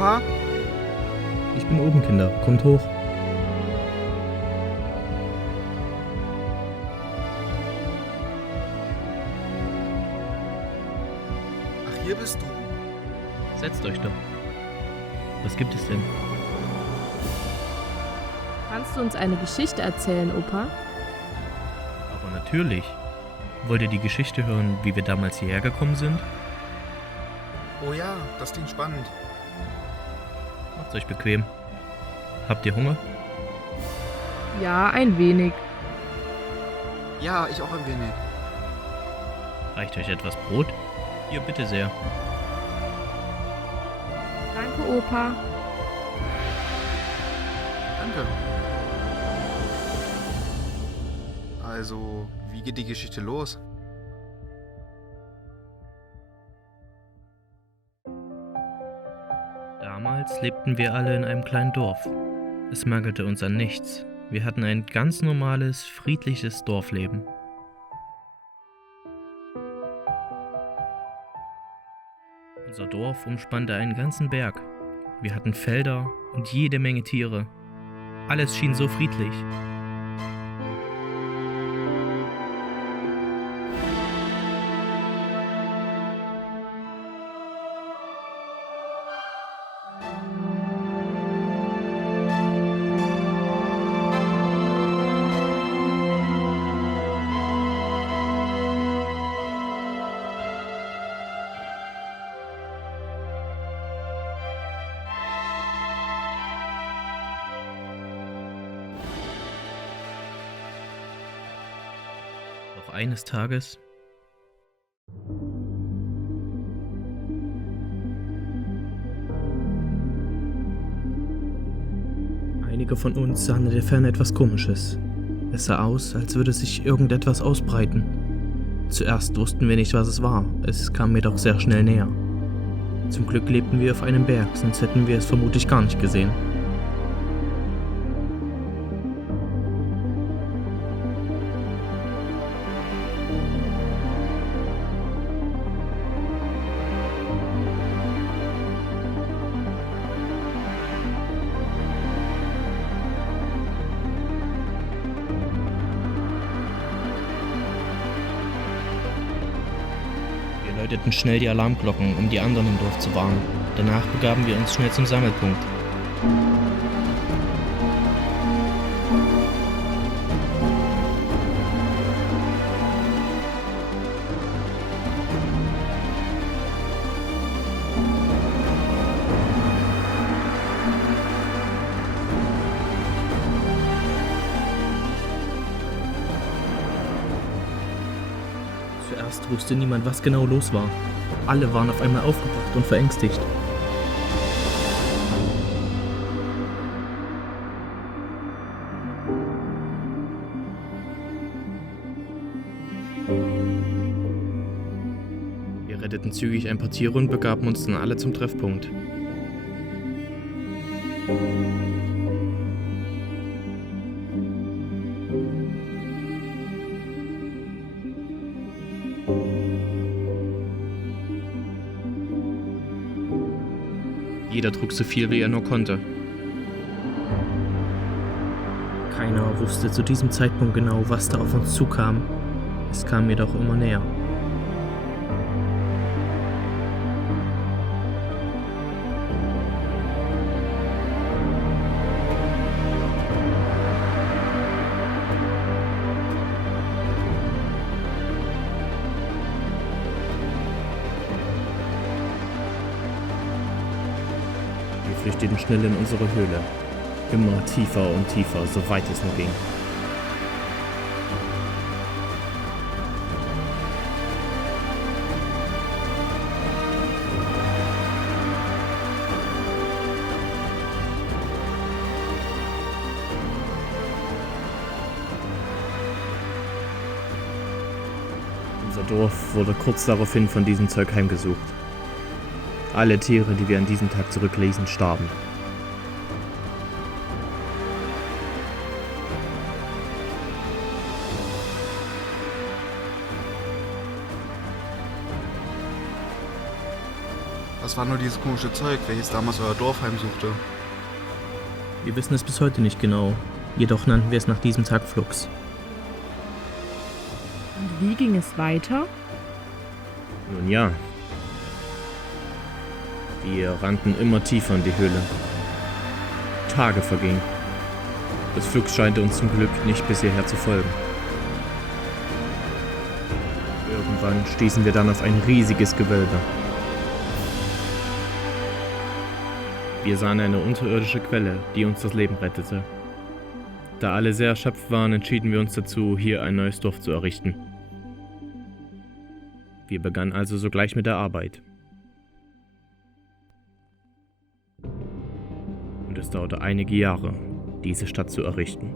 Opa? Ich bin oben, Kinder. Kommt hoch. Ach, hier bist du. Setzt euch doch. Was gibt es denn? Kannst du uns eine Geschichte erzählen, Opa? Aber natürlich. Wollt ihr die Geschichte hören, wie wir damals hierher gekommen sind? Oh ja, das klingt spannend. Macht's euch bequem. Habt ihr Hunger? Ja, ein wenig. Ja, ich auch ein wenig. Reicht euch etwas Brot? Hier, bitte sehr. Danke, Opa. Danke. Also, wie geht die Geschichte los? Damals lebten wir alle in einem kleinen Dorf. Es mangelte uns an nichts. Wir hatten ein ganz normales, friedliches Dorfleben. Unser Dorf umspannte einen ganzen Berg. Wir hatten Felder und jede Menge Tiere. Alles schien so friedlich. Doch eines Tages einige von uns sahen in der Ferne etwas Komisches. Es sah aus, als würde sich irgendetwas ausbreiten. Zuerst wussten wir nicht, was es war. Es kam mir doch sehr schnell näher. Zum Glück lebten wir auf einem Berg, sonst hätten wir es vermutlich gar nicht gesehen. Wir läuteten schnell die Alarmglocken, um die anderen im Dorf zu warnen. Danach begaben wir uns schnell zum Sammelpunkt. Zuerst wusste niemand, was genau los war. Alle waren auf einmal aufgebracht und verängstigt. Wir retteten zügig ein paar Tiere und begaben uns dann alle zum Treffpunkt. Jeder trug so viel, wie er nur konnte. Keiner wusste zu diesem Zeitpunkt genau, was da auf uns zukam. Es kam jedoch immer näher. Wir flüchteten schnell in unsere Höhle. Immer tiefer und tiefer, so weit es nur ging. Unser Dorf wurde kurz daraufhin von diesem Zeug heimgesucht. Alle Tiere, die wir an diesem Tag zurückließen, starben. Was war nur dieses komische Zeug, welches damals euer Dorf heimsuchte? Wir wissen es bis heute nicht genau, jedoch nannten wir es nach diesem Tag Flux. Und wie ging es weiter? Nun ja. Wir rannten immer tiefer in die Höhle. Tage vergingen. Das Flux scheint uns zum Glück nicht bis hierher zu folgen. Irgendwann stießen wir dann auf ein riesiges Gewölbe. Wir sahen eine unterirdische Quelle, die uns das Leben rettete. Da alle sehr erschöpft waren, entschieden wir uns dazu, hier ein neues Dorf zu errichten. Wir begannen also sogleich mit der Arbeit. Und es dauerte einige Jahre, diese Stadt zu errichten.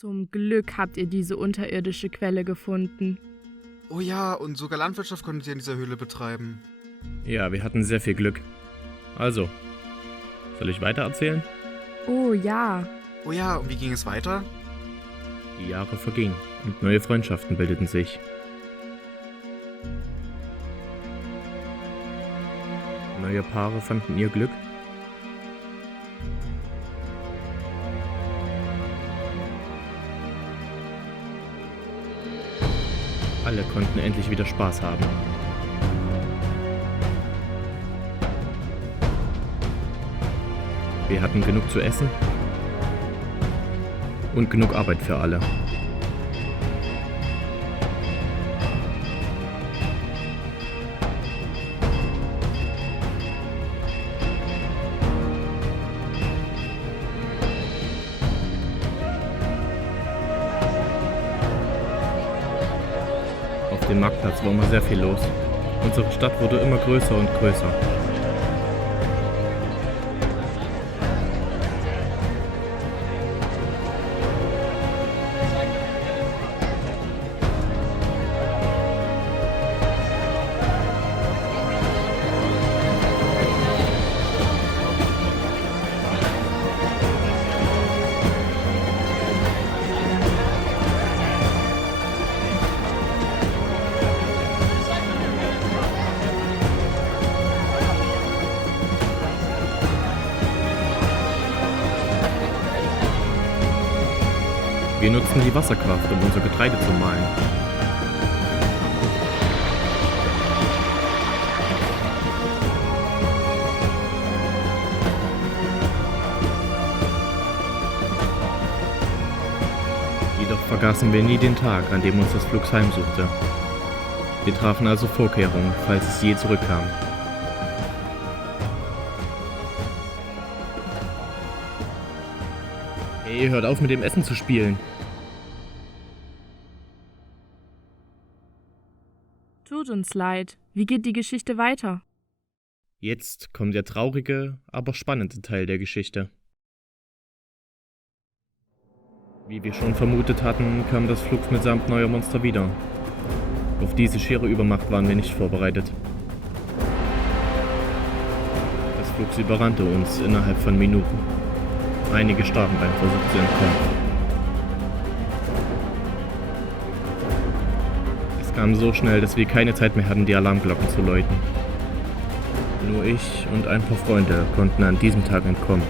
Zum Glück habt ihr diese unterirdische Quelle gefunden. Oh ja, und sogar Landwirtschaft konntet ihr in dieser Höhle betreiben. Ja, wir hatten sehr viel Glück. Also, soll ich weitererzählen? Oh ja. Oh ja, und wie ging es weiter? Die Jahre vergingen und neue Freundschaften bildeten sich. Neue Paare fanden ihr Glück. Alle konnten endlich wieder Spaß haben. Wir hatten genug zu essen und genug Arbeit für alle. Auf dem Marktplatz war immer sehr viel los. Unsere Stadt wurde immer größer und größer. Wir nutzten die Wasserkraft, um unser Getreide zu mahlen. Jedoch vergaßen wir nie den Tag, an dem uns das Flux heimsuchte. Wir trafen also Vorkehrungen, falls es je zurückkam. Hey, hört auf mit dem Essen zu spielen. Tut uns leid. Wie geht die Geschichte weiter? Jetzt kommt der traurige, aber spannende Teil der Geschichte. Wie wir schon vermutet hatten, kam das Flux mitsamt neuer Monster wieder. Auf diese schiere Übermacht waren wir nicht vorbereitet. Das Flux überrannte uns innerhalb von Minuten. Einige starben beim Versuch zu entkommen. Es kam so schnell, dass wir keine Zeit mehr hatten, die Alarmglocken zu läuten. Nur ich und ein paar Freunde konnten an diesem Tag entkommen.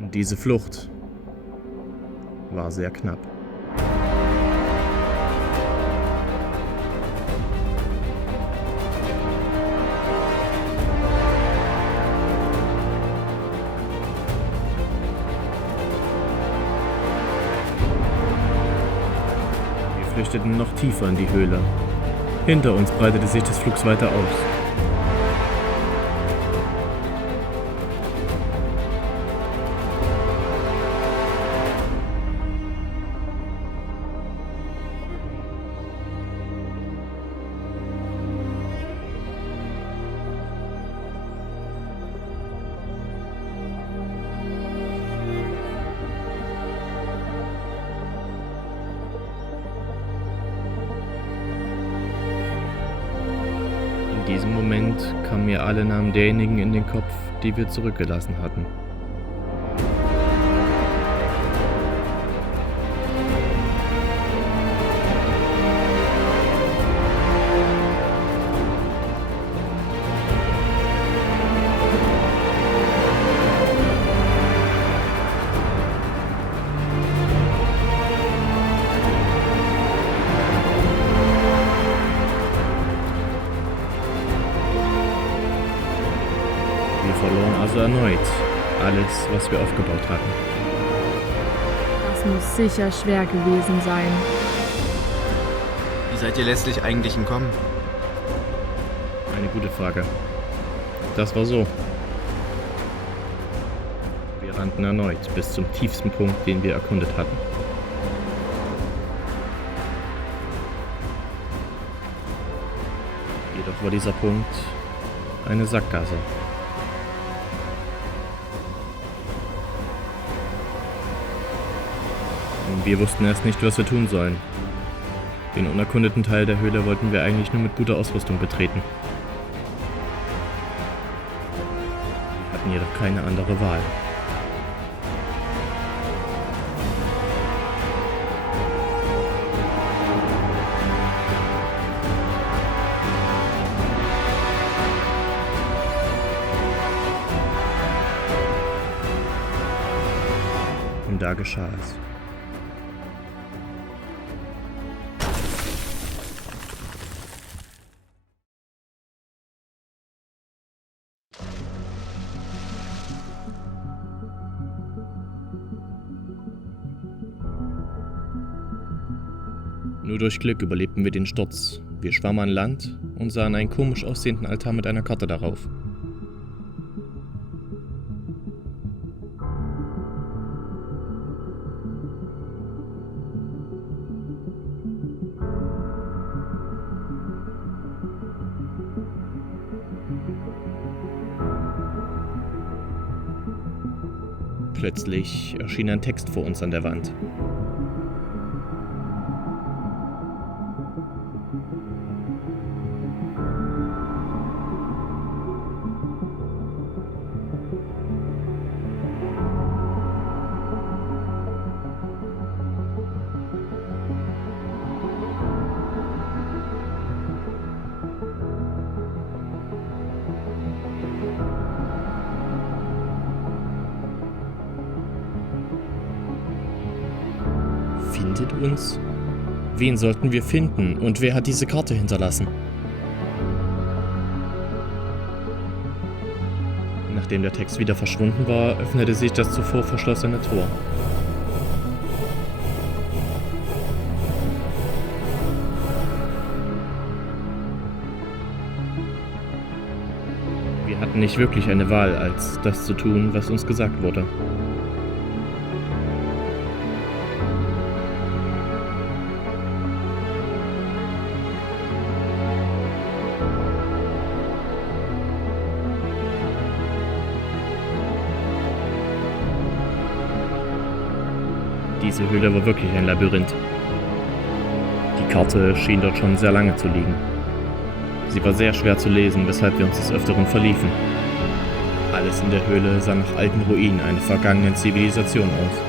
Und diese Flucht war sehr knapp. Wir flüchteten noch tiefer in die Höhle. Hinter uns breitete sich das Flux weiter aus. In diesem Moment kamen mir alle Namen derjenigen in den Kopf, die wir zurückgelassen hatten. Wir verloren also erneut alles, was wir aufgebaut hatten. Das muss sicher schwer gewesen sein. Wie seid ihr letztlich eigentlich entkommen? Eine gute Frage. Das war so. Wir rannten erneut bis zum tiefsten Punkt, den wir erkundet hatten. Jedoch war dieser Punkt Eine Sackgasse. Wir wussten erst nicht, was wir tun sollen. Den unerkundeten Teil der Höhle wollten wir eigentlich nur mit guter Ausrüstung betreten. Wir hatten jedoch keine andere Wahl. Und da geschah es. Nur durch Glück überlebten wir den Sturz. Wir schwammen an Land und sahen einen komisch aussehenden Altar mit einer Karte darauf. Plötzlich erschien ein Text vor uns an der Wand. Findet uns? Wen sollten wir finden und wer hat diese Karte hinterlassen? Nachdem der Text wieder verschwunden war, öffnete sich das zuvor verschlossene Tor. Wir hatten nicht wirklich eine Wahl, als das zu tun, was uns gesagt wurde. Diese Höhle war wirklich ein Labyrinth. Die Karte schien dort schon sehr lange zu liegen. Sie war sehr schwer zu lesen, weshalb wir uns des Öfteren verliefen. Alles in der Höhle sah nach alten Ruinen einer vergangenen Zivilisation aus.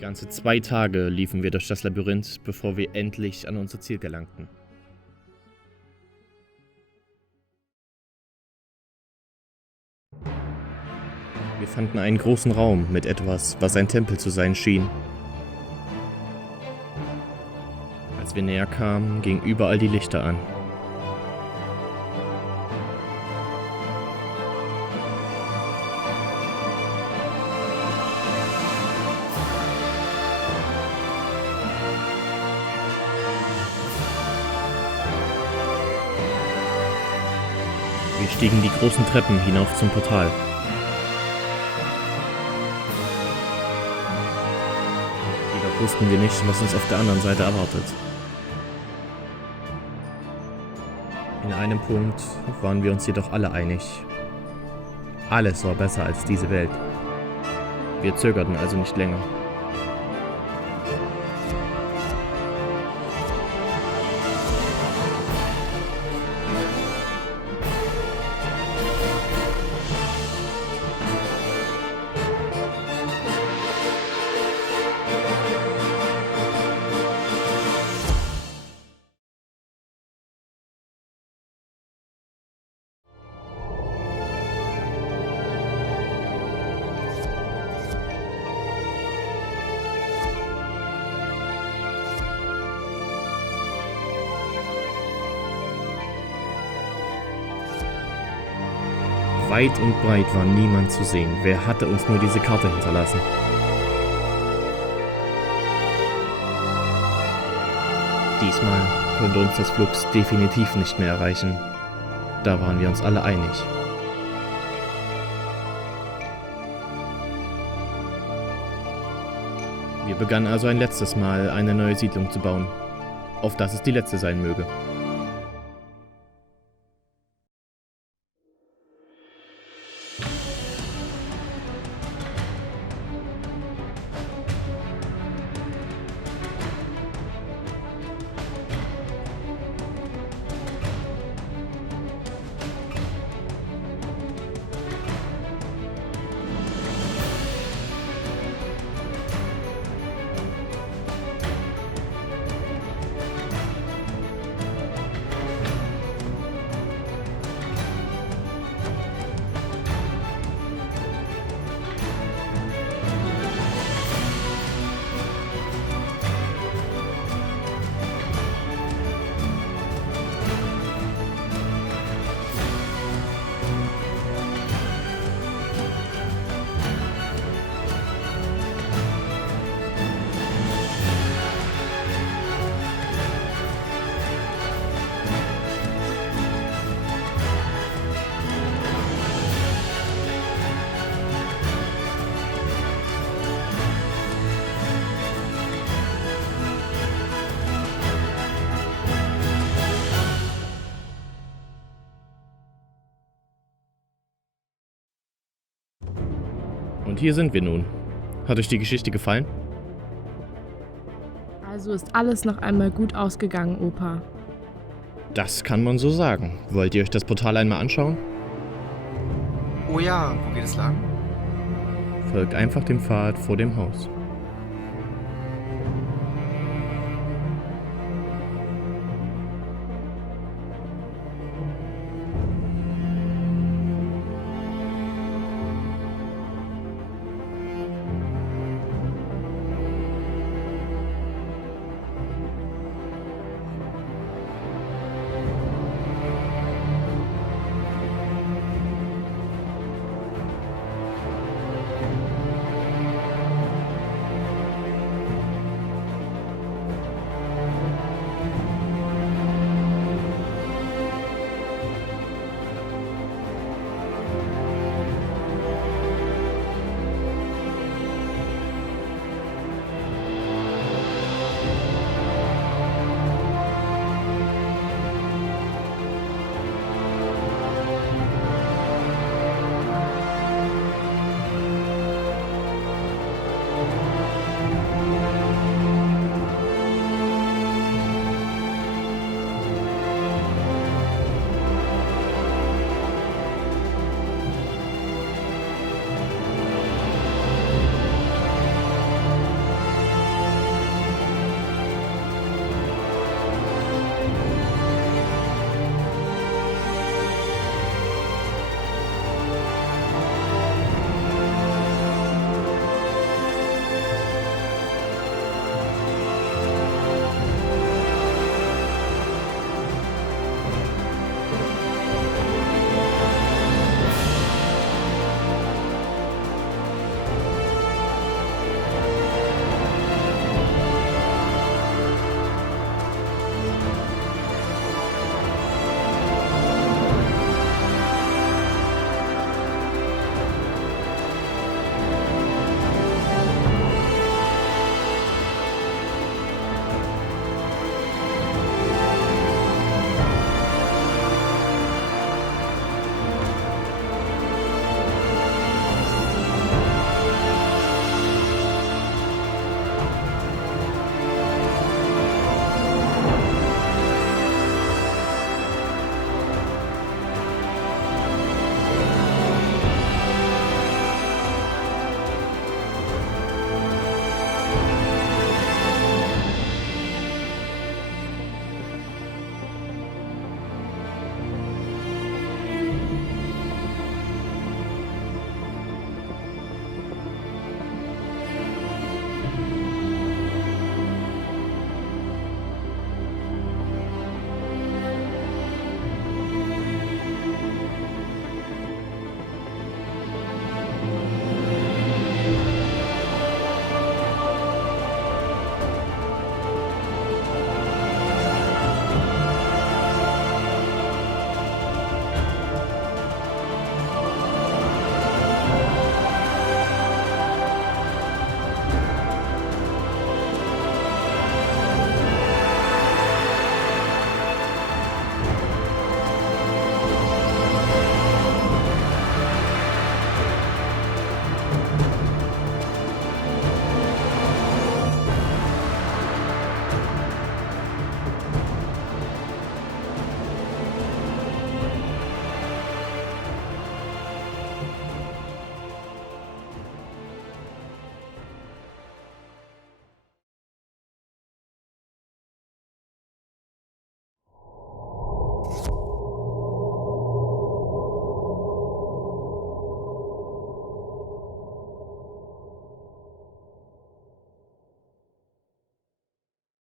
Ganze 2 Tage liefen wir durch das Labyrinth, bevor wir endlich an unser Ziel gelangten. Wir fanden einen großen Raum mit etwas, was ein Tempel zu sein schien. Als wir näher kamen, gingen überall die Lichter an. Wir stiegen die großen Treppen hinauf zum Portal. wussten wir nicht, was uns auf der anderen Seite erwartet. In einem Punkt waren wir uns jedoch alle einig. Alles war besser als diese Welt. Wir zögerten also nicht länger. Weit und breit war niemand zu sehen. Wer hatte uns nur diese Karte hinterlassen? Diesmal konnte uns das Flux definitiv nicht mehr erreichen. Da waren wir uns alle einig. Wir begannen also ein letztes Mal, eine neue Siedlung zu bauen. Auf dass es die letzte sein möge. Und hier sind wir nun. Hat euch die Geschichte gefallen? Also ist alles noch einmal gut ausgegangen, Opa. Das kann man so sagen. Wollt ihr euch das Portal einmal anschauen? Oh ja, wo geht es lang? Folgt einfach dem Pfad vor dem Haus.